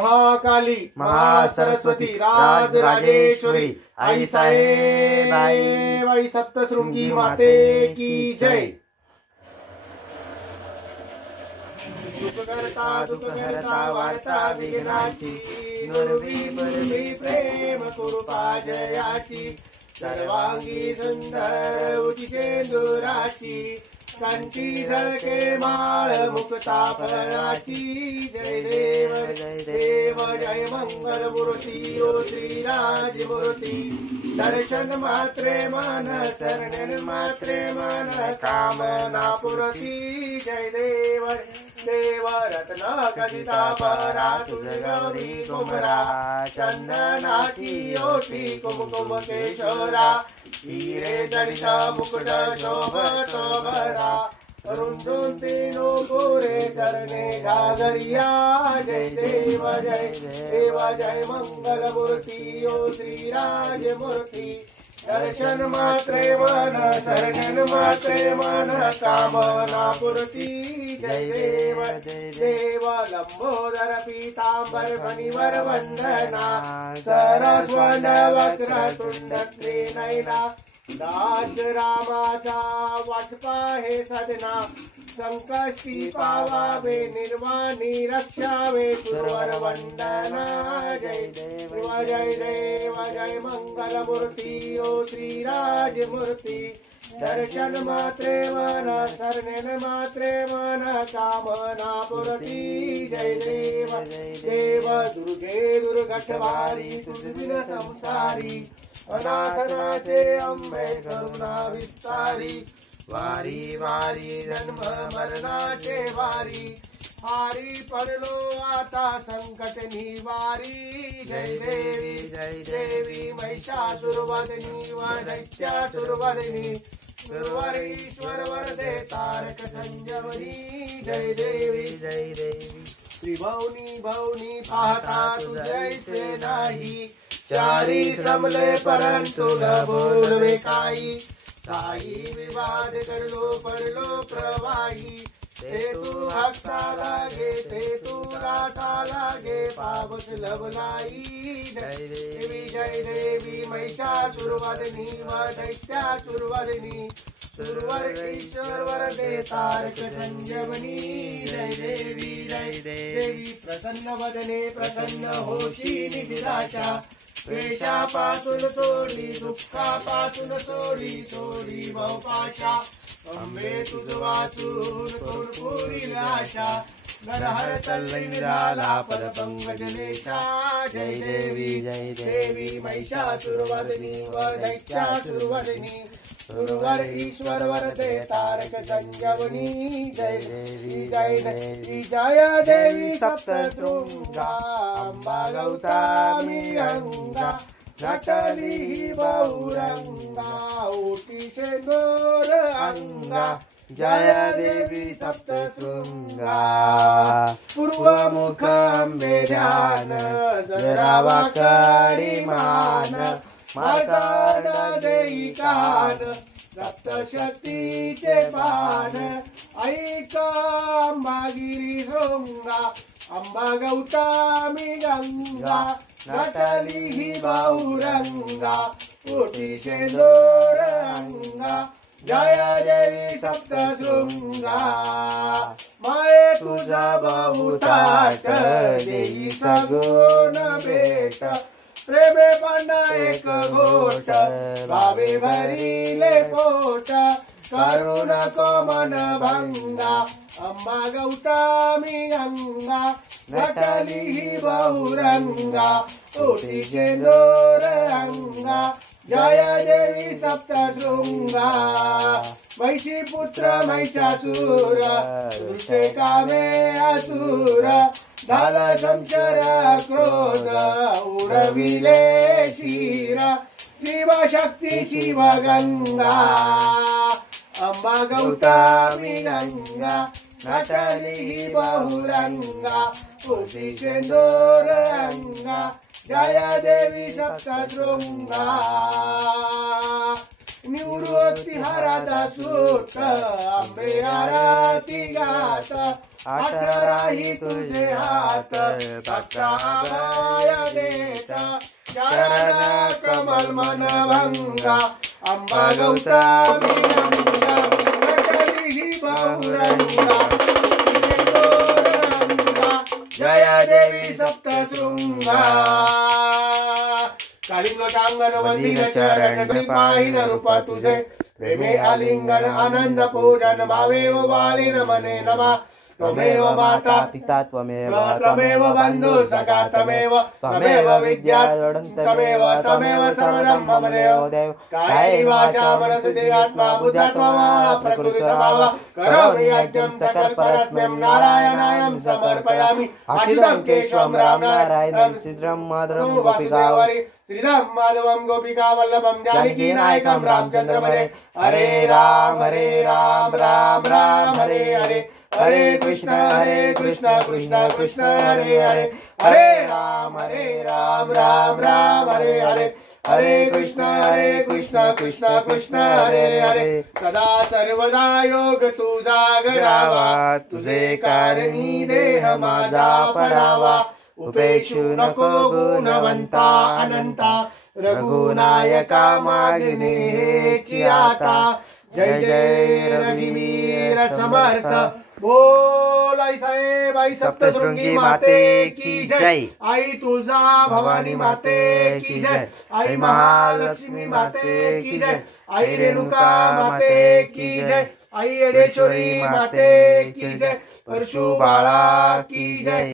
महाकाली, महासरस्वती, राजराजेश्वरी, आई साहेब, आई सप्तशृंगी माते की जय। दुःखहर्ता वार्ता विघ्नाची, नुरवी पुरवी प्रेम कृपा जयाची, सर्वांगी सुंदर उचितेंदुराची, कंठी झळके माळ मुक्ता फळाची। जय देव जय देव जय मंगल मूर्ती ओ श्रीराज मूर्ती। दर्शन मात्रे मन शरण मात्रे मन कामना पूर्ती। जय देव देव रत्न कविता परा तुझ गौरी कुमरा, चंदनाची ओटी कुमकुम केशोरा, हिरे जडित मुकुट शोभत भरा, रुंदून तीनो गोरे चरणे घागरिया। जय देव जय देव जय मंगल मूर्ती ओ श्रीराज मूर्ती। दर्शन मात्रे मन शरण मात्रे मन कामना पूर्ती। जय देव जय देव लंबोदर पीतांबर फणीवर वंदना, सरस्वत वक्र तुंड त्रिनयना, दास रामाचा वाटपा हे सजना, संकष्टी पावावे निर्वाणी रक्षावे सुरवर वंदना। जय देव जय देव जय मंगल मूर्ती ओ श्रीराज मूर्ती। दर्शन मात्रे मन शरण मात्रे मन कामना पूर्ती। जय देव देव दुर्गे दुर्गठवारी सुदिन संसारी, अनाथनाथे अंबे करुणा विस्तारी, वारी वारी जन्म मरणाचे वारी, हारी पडलो आता संकट निवारी। जय देवी महिषासुरवदनी व दैत्यासुरवदनी, गुरुवरीश्वर वरदे तारक संजीवनी। जय देवी त्रिभुवनी भवनी पाहता तू जैसे नाही, चारी श्रमले परंतु न बोलवे काही, काही विवाद करलो पडलो प्रवाही, ते तू हक्ता लागे ते तू राता लागे पावक लवलाई। जय देवी महिषासुरवदनी व दैत्यासुरवदनी, सुरवरेश्वर वरदे तारक संजीवनी। जय देवी प्रसन्न वदने प्रसन्न होशी निराशा, वेशापासून सोडी दुःखापासून सोडी सोडी बहुपाशा, अंबे तुझ वाचून कोणपुरी आशा, नरहर चल्ली निराला पद पंकजलेशा। जय देवी महिषासुरवदनी व दैत्यासुरवदनी, सुरवर ईश्वर वरदे तारक संजीवनी। जय देवी सप्तशृंगा, अंबा गौतमी अंगा, नटली बहुरंगा, ओटी शेंदोर अंगा। जय देवी सप्तशृंगा, पूर्वमुख अंबे ध्यान, जरावा कडी मान, मार्तांड देई कान, सप्तशतीचे पान, ऐका अंबागिरी शृंगा, अंबा गौतमी गंगा, नटली ही बहुरंगा, ओटी शेंदोर अंगा। जय देवी सप्तशृंगा, माये तुझा बहुताट, देई सगुण भेट, प्रेमे पांडा एक घोट, भावे भरिले पोट, करू नको मन भंगा, अंबा गौतमी गंगा, नटली ही बहुरंगा, ओटी शेंदोर अंगा। जय देवी सप्तशृंगा, महिषी पुत्र महिषासुर, दृष्टे कामे असुर, झाला संशय क्रोध, उडविले शिर, शिवशक्ती शिवगंगा, अंबा गौतमी गंगा, नटली बहुरंगा, ओटी शेंदोर अंगा। जय देवी सप्तशृंगा, निवृत्ती हरादा सूट, अंबे आरती गात, अठराही तुझे हात भक्ताभय देता चरण कमल मन भंगा अंबा गौतमी गंगा नटली बहुरंगा जय देवी सप्तशृंगा कालिंग टांगण वंदिन चरण कृपाहीन रूप तुझे प्रेमे आलिंगन आनंद पूजन भावेव बालिन मने नमा त्वमेव माता पिता त्वमेव बंधु सखा त्वमेव विद्या त्वमेव सर्वधं मम देव कायेन वाचा मनसेन्द्रियात्मा बुद्ध्यात्मा वा प्रकृति स्वभाव करोमि यज्ञं सकल परस्मै नारायणाय समर्पयामि अच्युतं केशवं राम नारायणं श्रीधरं माधवं गोपिकावल्लभं श्रीधरं माधवं गोपिकावल्लभं जानकी नायकं रामचंद्र हरे राम राम राम हरे हरे हरे कृष्ण कृष्ण कृष्ण हरे हरे हरे राम राम राम हरे हरे हरे कृष्ण कृष्ण कृष्ण हरे हरे सदा सर्वदा योग तुझा घडावा तुझे कारणी देह माझा पडावा उपेक्षू नको गुणवंता अनंता रघुनायका मागणे हेची आता जय जय रघुवीर समर्थ बोल आई साहेब आई सप्तशृंगी माते की जय आई तुळजा भवानी माते की जय आई महालक्ष्मी माते की जय आई रेणुका माते की जय आई येडेश्वरी माते की जय परशु बाळा की जय।